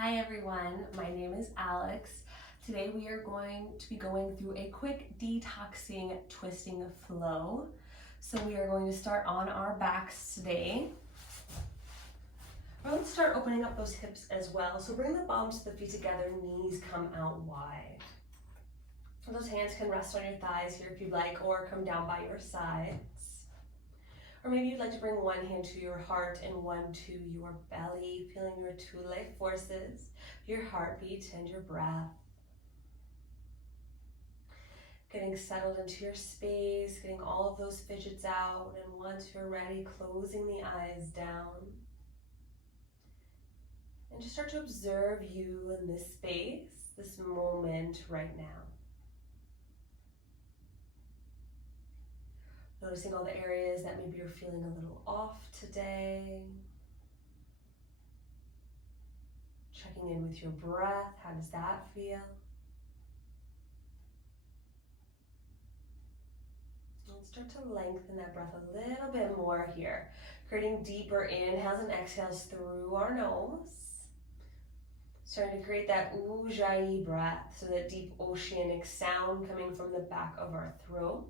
Hi everyone, my name is Alex. Today we are going to be going through a quick detoxing twisting flow. So we are going to start on our backs today. We're going to start opening up those hips as well. So bring the palms of the feet together, knees come out wide. Those hands can rest on your thighs here if you'd like, or come down by your sides. Or maybe you'd like to bring one hand to your heart and one to your belly, feeling your two life forces, your heartbeat and your breath. Getting settled into your space, getting all of those fidgets out, and once you're ready, closing the eyes down. And just start to observe you in this space, this moment right now. Noticing all the areas that maybe you're feeling a little off today. Checking in with your breath. How does that feel? And start to lengthen that breath a little bit more here. Creating deeper inhales and exhales through our nose. Starting to create that ujjayi breath, so that deep oceanic sound coming from the back of our throats.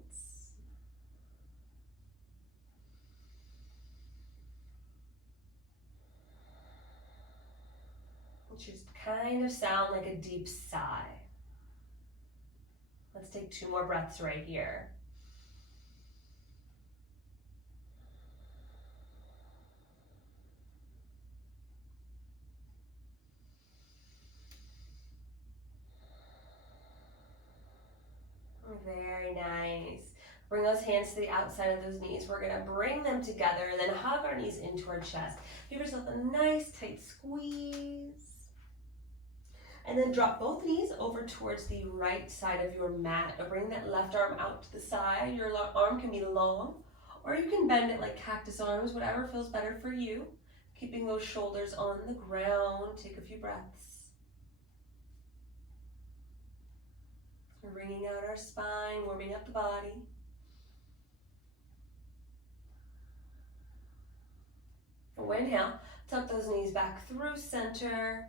Just kind of sound like a deep sigh. Let's take 2 more breaths right here. Very nice. Bring those hands to the outside of those knees. We're gonna bring them together, then hug our knees into our chest. Give yourself a nice tight squeeze. And then drop both knees over towards the right side of your mat. Or bring that left arm out to the side. Your arm can be long, or you can bend it like cactus arms, whatever feels better for you. Keeping those shoulders on the ground. Take a few breaths. We're wringing out our spine, warming up the body. Inhale, tuck those knees back through center.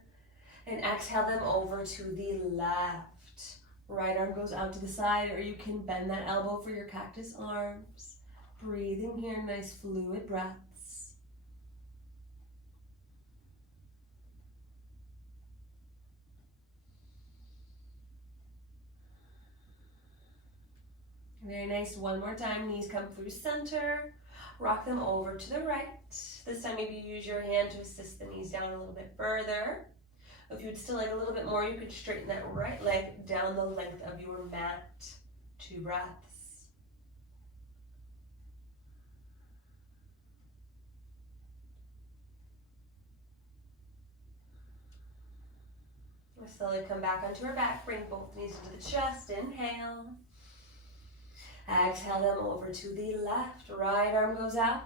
And exhale them over to the left. Right arm goes out to the side, or you can bend that elbow for your cactus arms. Breathing here, nice fluid breaths. Very nice. One more time. Knees come through center. Rock them over to the right. This time maybe use your hand to assist the knees down a little bit further. If you'd still like a little bit more, you could straighten that right leg down the length of your mat. 2 breaths. We'll slowly come back onto our back. Bring both knees into the chest. Inhale. Exhale them over to the left. Right arm goes out.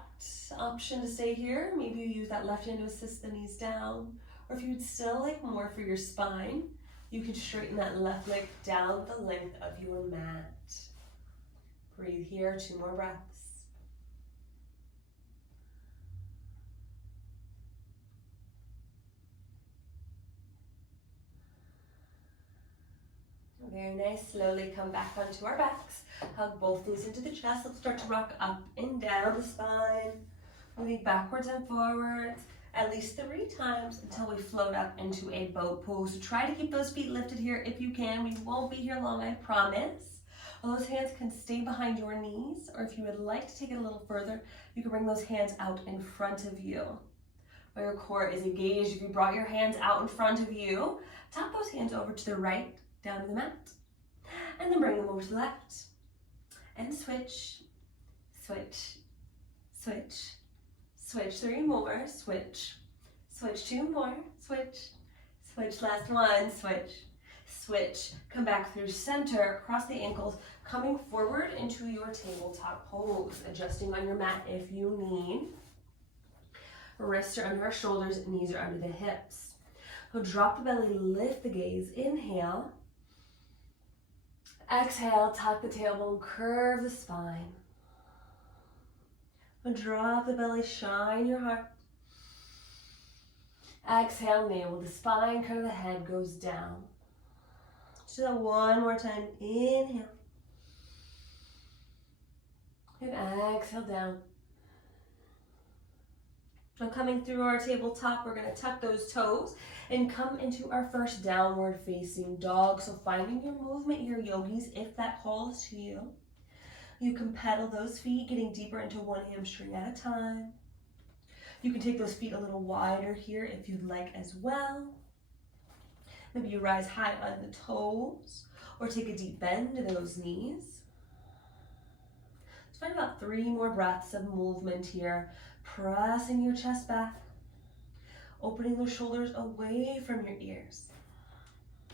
Option to stay here. Maybe you use that left hand to assist the knees down. Or if you'd still like more for your spine, you can straighten that left leg down the length of your mat. Breathe here, 2 more breaths. Very nice. Slowly come back onto our backs. Hug both knees into the chest. Let's start to rock up and down the spine. Moving backwards and forwards at least 3 times until we float up into a boat pose. So try to keep those feet lifted here if you can. We won't be here long, I promise. Those hands can stay behind your knees, or if you would like to take it a little further, you can bring those hands out in front of you. Where your core is engaged, if you brought your hands out in front of you, tap those hands over to the right, down to the mat, and then bring them over to the left. And switch, switch, switch, switch. 3 more, switch, switch. 2 more, switch, switch. Last one, switch, switch. Come back through center, across the ankles, coming forward into your tabletop pose. Adjusting on your mat if you need. Wrists are under our shoulders, knees are under the hips. So drop the belly, lift the gaze. Inhale. Exhale, tuck the tailbone, curve the spine. Drop the belly, shine your heart. Exhale, navel the spine, crown of the head goes down. Let's do that one more time. Inhale. And exhale down. Now coming through our tabletop, we're going to tuck those toes and come into our first downward facing dog. So finding your movement here, yogis, if that calls to you. You can pedal those feet, getting deeper into one hamstring at a time. You can take those feet a little wider here if you'd like as well. Maybe you rise high on the toes or take a deep bend to those knees. Let's find about 3 more breaths of movement here. Pressing your chest back, opening those shoulders away from your ears.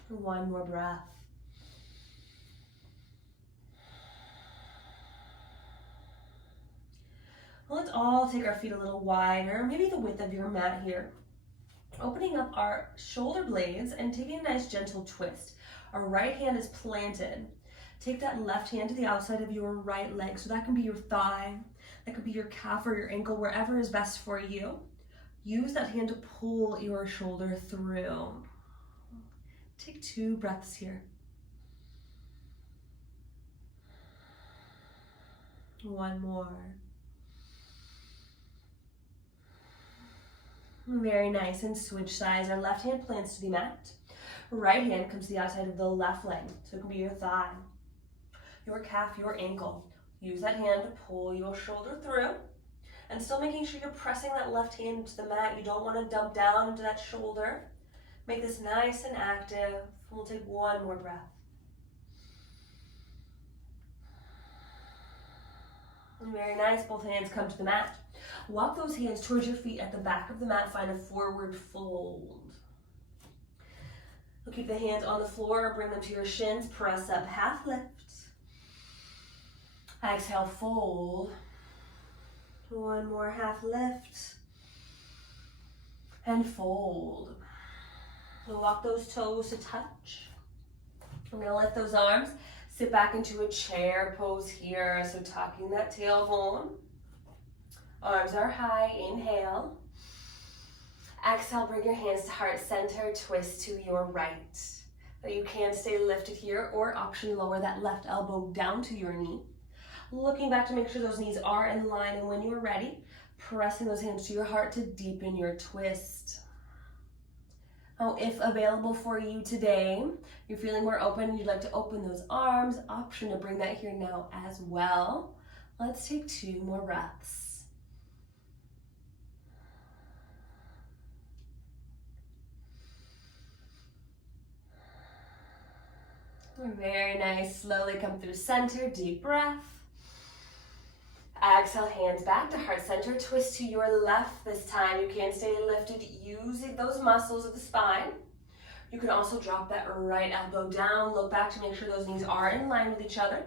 1 more breath. Let's all take our feet a little wider, maybe the width of your mat here. Opening up our shoulder blades and taking a nice gentle twist. Our right hand is planted. Take that left hand to the outside of your right leg. So that can be your thigh, that could be your calf or your ankle, wherever is best for you. Use that hand to pull your shoulder through. Take 2 breaths here. 1 more. Very nice, and switch sides. Our left hand plants to the mat. Right hand comes to the outside of the left leg. So it can be your thigh, your calf, your ankle. Use that hand to pull your shoulder through. And still making sure you're pressing that left hand into the mat. You don't want to dump down into that shoulder. Make this nice and active. We'll take 1 more breath. And very nice, both hands come to the mat. Walk those hands towards your feet at the back of the mat. Find a forward fold. We'll keep the hands on the floor, bring them to your shins. Press up, half lift. Exhale, fold. 1 more, half lift. And fold. We'll walk those toes to touch. I'm gonna let those arms sit back into a chair pose here. So tucking that tailbone. Arms are high, inhale. Exhale, bring your hands to heart center, twist to your right. You can stay lifted here, or option lower that left elbow down to your knee. Looking back to make sure those knees are in line, and when you're ready, pressing those hands to your heart to deepen your twist. Now, if available for you today, you're feeling more open, you'd like to open those arms, option to bring that here now as well. Let's take 2 more breaths. Very nice. Slowly come through center, deep breath. Exhale, hands back to heart center. Twist to your left this time. You can stay lifted using those muscles of the spine. You can also drop that right elbow down. Look back to make sure those knees are in line with each other.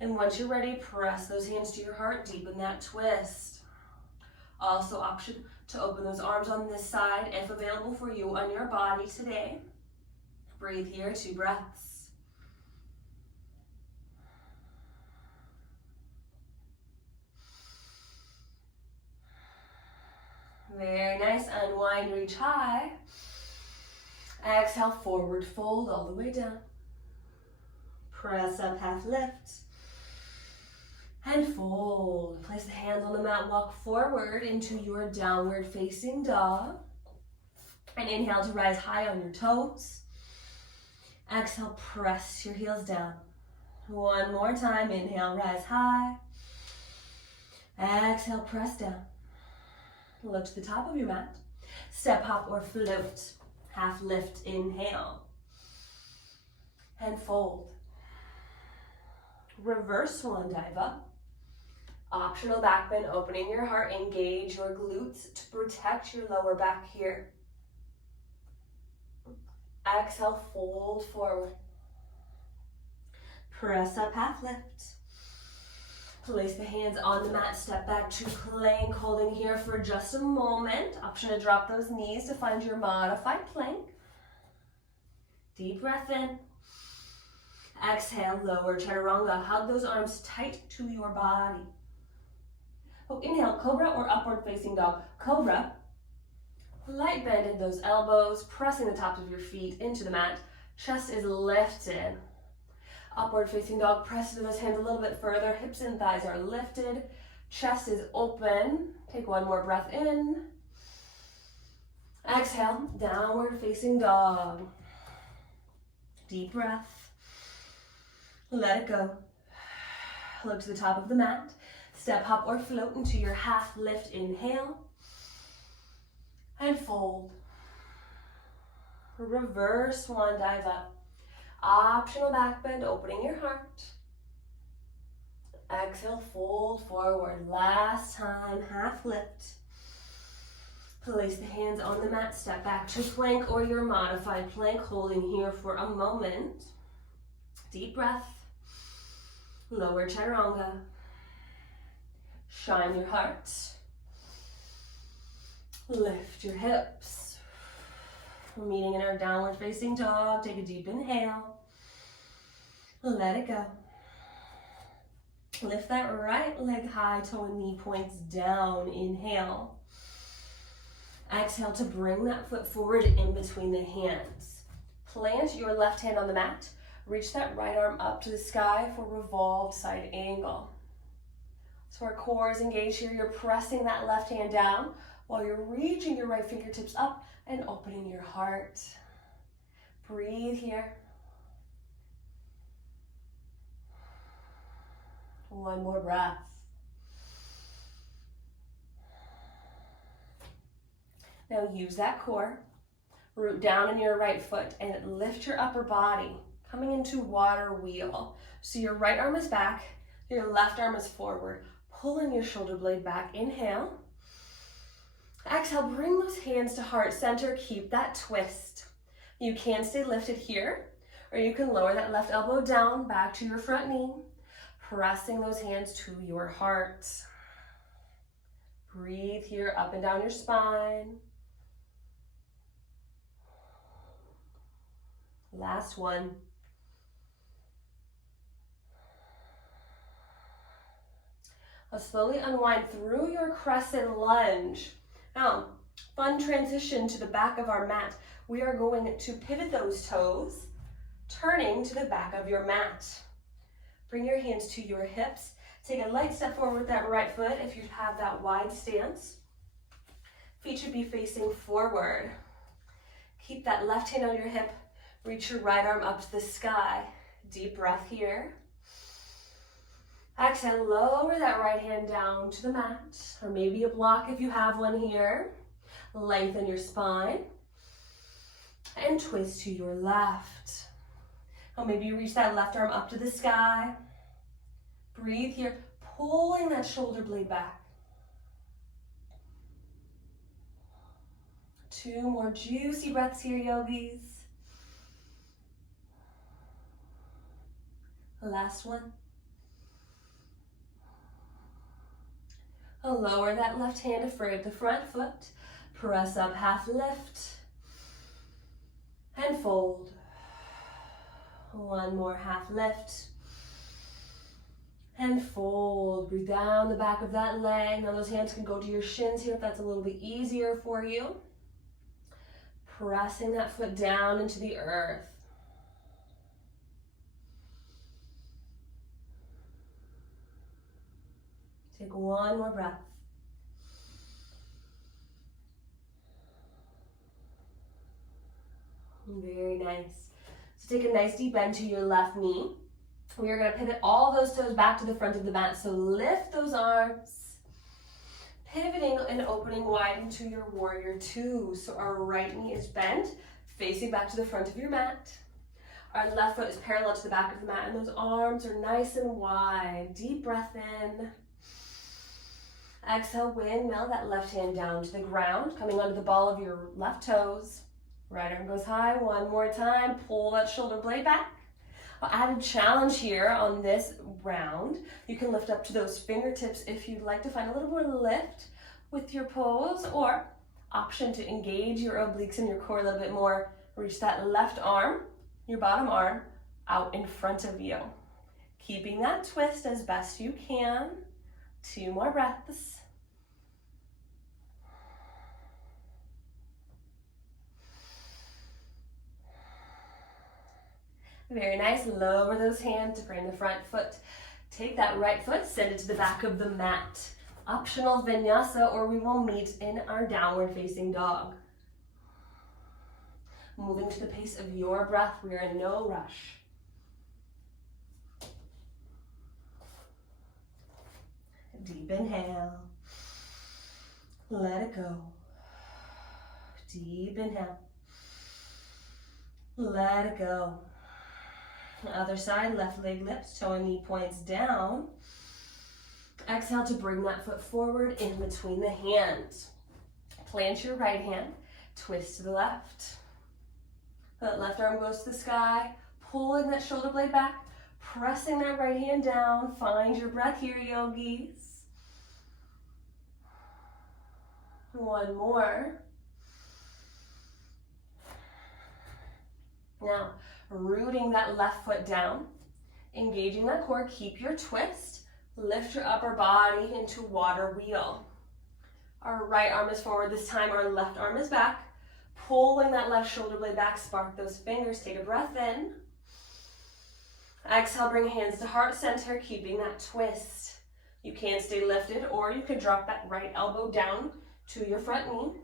And once you're ready, press those hands to your heart. Deepen that twist. Also option to open those arms on this side if available for you on your body today. Breathe here, 2 breaths. Very nice. Unwind, reach high. Exhale, forward fold all the way down. Press up, half lift. And fold. Place the hands on the mat, walk forward into your downward facing dog. And inhale to rise high on your toes. Exhale, press your heels down. 1 more time. Inhale, rise high. Exhale, press down. Look to the top of your mat. Step, hop, or float. Half lift, inhale. And fold. Reverse swan dive up. Optional back bend, opening your heart. Engage your glutes to protect your lower back here. Exhale, fold forward. Press up, half lift. Place the hands on the mat, step back to plank, holding here for just a moment. Option to drop those knees to find your modified plank. Deep breath in. Exhale, lower chaturanga. Hug those arms tight to your body. Oh, inhale, cobra or upward facing dog. Cobra. Light bend in those elbows, pressing the tops of your feet into the mat. Chest is lifted. Upward facing dog, press into those hands a little bit further. Hips and thighs are lifted. Chest is open. Take one more breath in. Exhale, downward facing dog. Deep breath. Let it go. Look to the top of the mat. Step, hop, or float into your half lift. Inhale. And fold. Reverse swan dive up. Optional back bend, opening your heart. Exhale, fold forward. Last time, half lift. Place the hands on the mat, step back to plank or your modified plank, holding here for a moment. Deep breath. Lower chaturanga. Shine your heart. Lift your hips. We're meeting in our downward facing dog. Take a deep inhale. Let it go. Lift that right leg high, toe and knee points down. Inhale. Exhale to bring that foot forward in between the hands. Plant your left hand on the mat. Reach that right arm up to the sky for revolved side angle. So our core is engaged here. You're pressing that left hand down while you're reaching your right fingertips up and opening your heart. Breathe here. One more breath. Now use that core, root down in your right foot and lift your upper body, coming into water wheel. So your right arm is back, your left arm is forward, pulling your shoulder blade back. Inhale. Exhale, bring those hands to heart center, keep that twist. You can stay lifted here, or you can lower that left elbow down, back to your front knee, pressing those hands to your heart. Breathe here, up and down your spine. Last one. Now slowly unwind through your crescent lunge. Now, fun transition to the back of our mat. We are going to pivot those toes, turning to the back of your mat. Bring your hands to your hips. Take a light step forward with that right foot if you have that wide stance. Feet should be facing forward. Keep that left hand on your hip. Reach your right arm up to the sky. Deep breath here. Exhale, lower that right hand down to the mat, or maybe a block if you have one here. Lengthen your spine and twist to your left. Or maybe you reach that left arm up to the sky. Breathe here, pulling that shoulder blade back. 2 more juicy breaths here, yogis. Last one. Lower that left hand to frame the front foot. Press up, half lift. And fold. One more half lift. And fold. Breathe down the back of that leg. Now those hands can go to your shins here if that's a little bit easier for you. Pressing that foot down into the earth. Take one more breath. Very nice. So take a nice deep bend to your left knee. We are going to pivot all those toes back to the front of the mat. So lift those arms. Pivoting and opening wide into your warrior two. So our right knee is bent, facing back to the front of your mat. Our left foot is parallel to the back of the mat, and those arms are nice and wide. Deep breath in. Exhale, windmill that left hand down to the ground, coming onto the ball of your left toes. Right arm goes high. One more time. Pull that shoulder blade back. I'll add a challenge here on this round. You can lift up to those fingertips if you'd like to find a little more lift with your pose, or option to engage your obliques and your core a little bit more. Reach that left arm, your bottom arm, out in front of you. Keeping that twist as best you can. 2 more breaths. Very nice. Lower those hands to frame the front foot. Take that right foot, send it to the back of the mat. Optional vinyasa, or we will meet in our downward facing dog. Moving to the pace of your breath. We are in no rush. Deep inhale. Let it go. Deep inhale. Let it go. Other side, left leg lifts, toe and knee points down. Exhale to bring that foot forward in between the hands. Plant your right hand, twist to the left. That left arm goes to the sky, pulling that shoulder blade back, pressing that right hand down. Find your breath here, yogis. One more. Now, rooting that left foot down, engaging that core, keep your twist, lift your upper body into water wheel. Our right arm is forward this time, our left arm is back, pulling that left shoulder blade back, spark those fingers, take a breath in. Exhale, bring hands to heart center, keeping that twist. You can stay lifted, or you can drop that right elbow down to your front knee.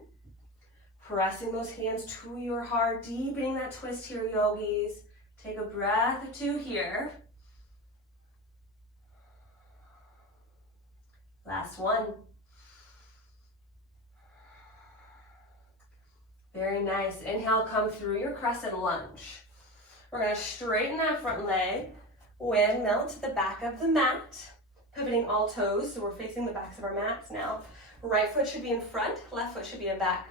Pressing those hands to your heart, deepening that twist here, yogis. Take a breath or two here. Last one. Very nice. Inhale, come through your crescent lunge. We're going to straighten that front leg, windmill to the back of the mat, pivoting all toes, so we're facing the backs of our mats now. Right foot should be in front, left foot should be in back.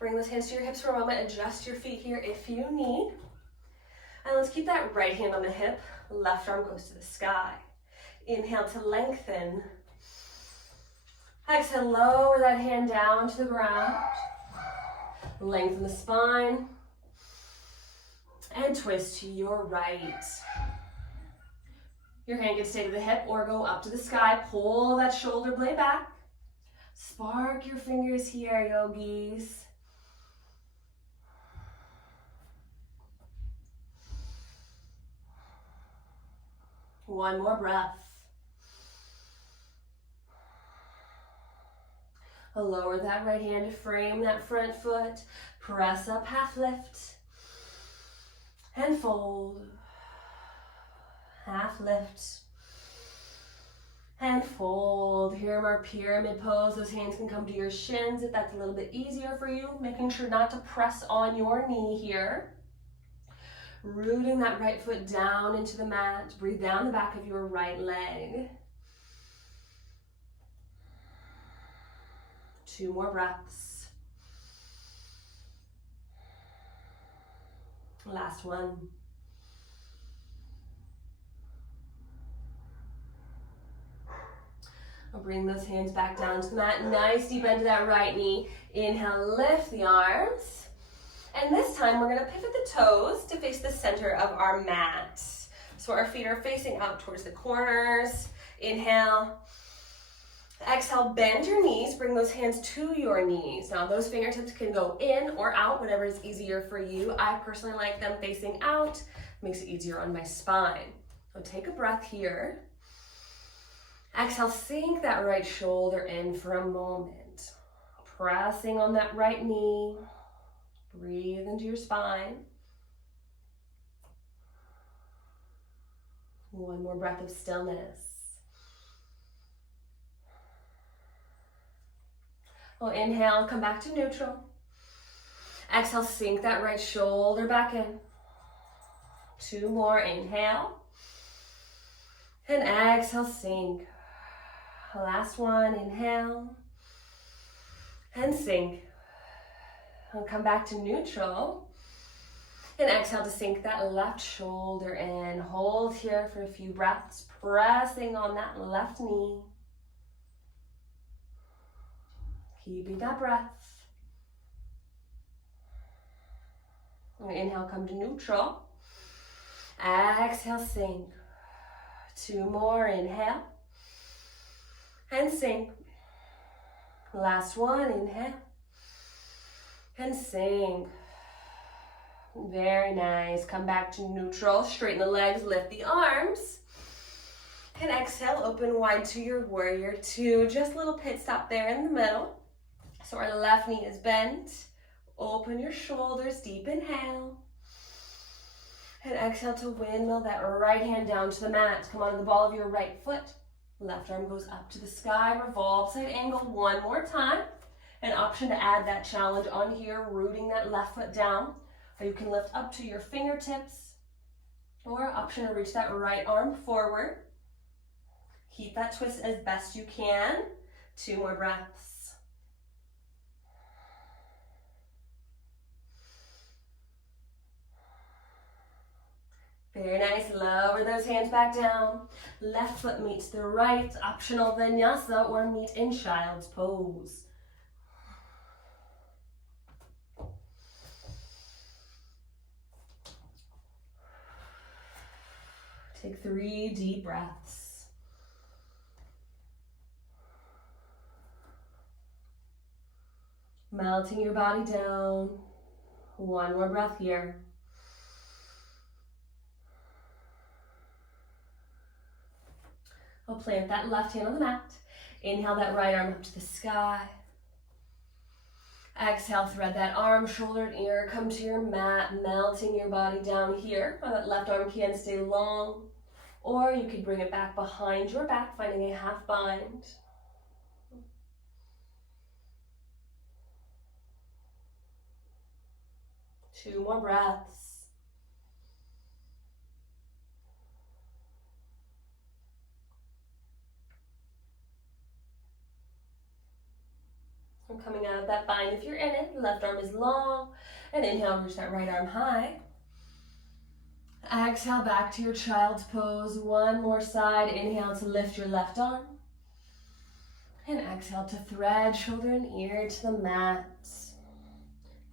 Bring those hands to your hips for a moment, adjust your feet here if you need. And let's keep that right hand on the hip, left arm goes to the sky. Inhale to lengthen. Exhale, lower that hand down to the ground. Lengthen the spine. And twist to your right. Your hand can stay to the hip or go up to the sky. Pull that shoulder blade back. Spark your fingers here, yogis. One more breath. Lower that right hand to frame that front foot. Press up, half lift. And fold. Half lift. And fold. Here in our pyramid pose, those hands can come to your shins if that's a little bit easier for you. Making sure not to press on your knee here. Rooting that right foot down into the mat. Breathe down the back of your right leg. 2 more breaths. Last one. I'll bring those hands back down to the mat. Nice deep bend to that right knee. Inhale, lift the arms. And this time we're going to pivot the toes to face the center of our mat. So our feet are facing out towards the corners. Inhale. Exhale, bend your knees. Bring those hands to your knees. Now those fingertips can go in or out, whatever is easier for you. I personally like them facing out. Makes it easier on my spine. So take a breath here. Exhale, sink that right shoulder in for a moment. Pressing on that right knee. Breathe into your spine. One more breath of stillness. We'll inhale, come back to neutral. Exhale, sink that right shoulder back in. 2 more, inhale. And exhale, sink. Last one, inhale. And sink. And come back to neutral. And exhale to sink that left shoulder in. Hold here for a few breaths, pressing on that left knee. Keeping that breath. Inhale, come to neutral. Exhale, sink. 2 more, inhale. And sink. Last one, inhale. And sink. Very nice. Come back to neutral. Straighten the legs, lift the arms. And exhale, open wide to your warrior two. Just a little pit stop there in the middle. So our left knee is bent. Open your shoulders, deep inhale. And exhale to windmill that right hand down to the mat. Come onto the ball of your right foot. Left arm goes up to the sky, revolve side angle one more time. An option to add that challenge on here, rooting that left foot down. Or you can lift up to your fingertips. Or option to reach that right arm forward. Keep that twist as best you can. 2 more breaths. Very nice. Lower those hands back down. Left foot meets the right. Optional vinyasa or meet in child's pose. Take 3 deep breaths. Melting your body down. 1 more breath here. I'll plant that left hand on the mat. Inhale that right arm up to the sky. Exhale, thread that arm, shoulder and ear. Come to your mat, melting your body down here. Or that left arm can stay long. Or you could bring it back behind your back, finding a half bind. Two more breaths. And coming out of that bind, if you're in it, left arm is long. And inhale, reach that right arm high. Exhale, back to your child's pose. 1 more side. Inhale to lift your left arm. And exhale to thread shoulder and ear to the mat.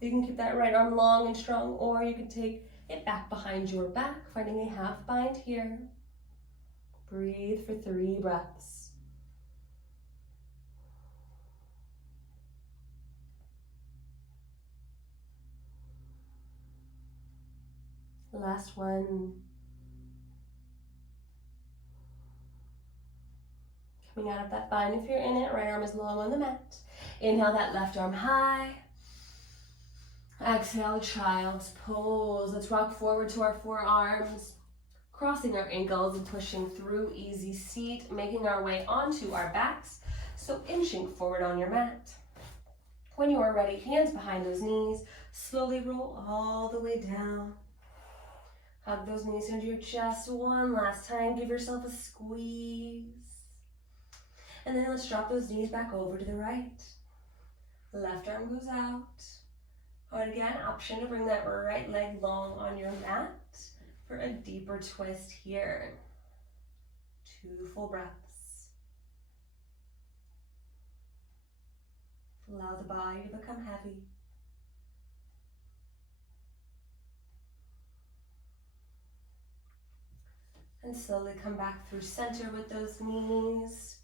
You can keep that right arm long and strong, or you can take it back behind your back, finding a half bind here. Breathe for 3 breaths. Last one. Coming out of that bind, if you're in it, right arm is long on the mat. Inhale that left arm high. Exhale, child's pose. Let's rock forward to our forearms, crossing our ankles and pushing through easy seat, making our way onto our backs. So inching forward on your mat. When you are ready, hands behind those knees. Slowly roll all the way down. Hug those knees into your chest one last time. Give yourself a squeeze. And then let's drop those knees back over to the right. Left arm goes out. And again, option to bring that right leg long on your mat for a deeper twist here. 2 full breaths. Allow the body to become heavy. And slowly come back through center with those knees.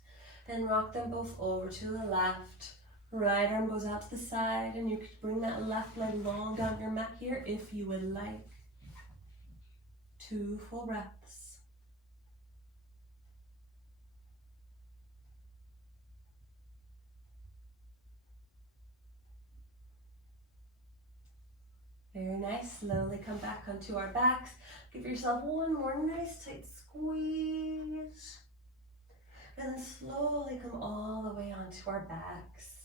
Then rock them both over to the left. Right arm goes out to the side, and you could bring that left leg long down your mat here if you would like. 2 full breaths. Very nice. Slowly come back onto our backs. Give yourself one more nice tight squeeze. And then slowly come all the way onto our backs.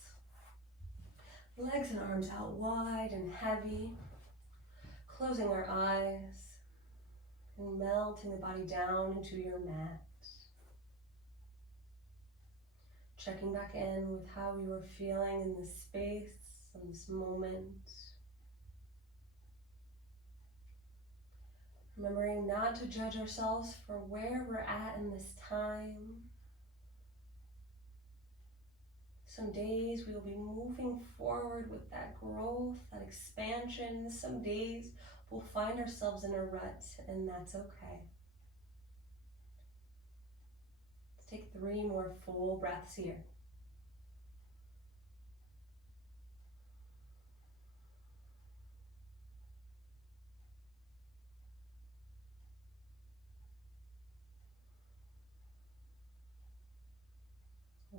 Legs and arms out wide and heavy. Closing our eyes and melting the body down into your mat. Checking back in with how you are feeling in this space, in this moment. Remembering not to judge ourselves for where we're at in this time. Some days we will be moving forward with that growth, that expansion. Some days we'll find ourselves in a rut, and that's okay. Let's take 3 more full breaths here.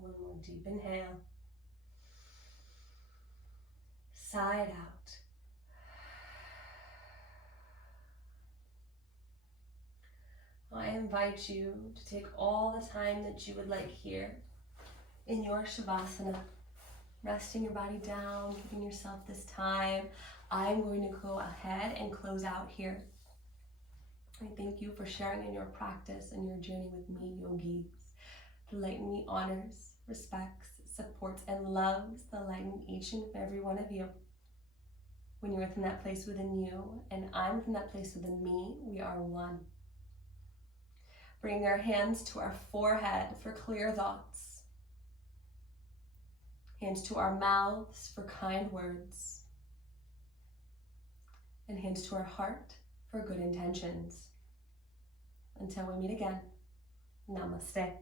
One more deep inhale. Side out. I invite you to take all the time that you would like here in your Shavasana, resting your body down, giving yourself this time. I'm going to go ahead and close out here. I thank you for sharing in your practice and your journey with me, yogis. The light in me honors, respects, supports, and loves the light in each and every one of you. When you're within that place within you, and I'm within that place within me, we are one. Bringing our hands to our forehead for clear thoughts. Hands to our mouths for kind words. And hands to our heart for good intentions. Until we meet again, namaste.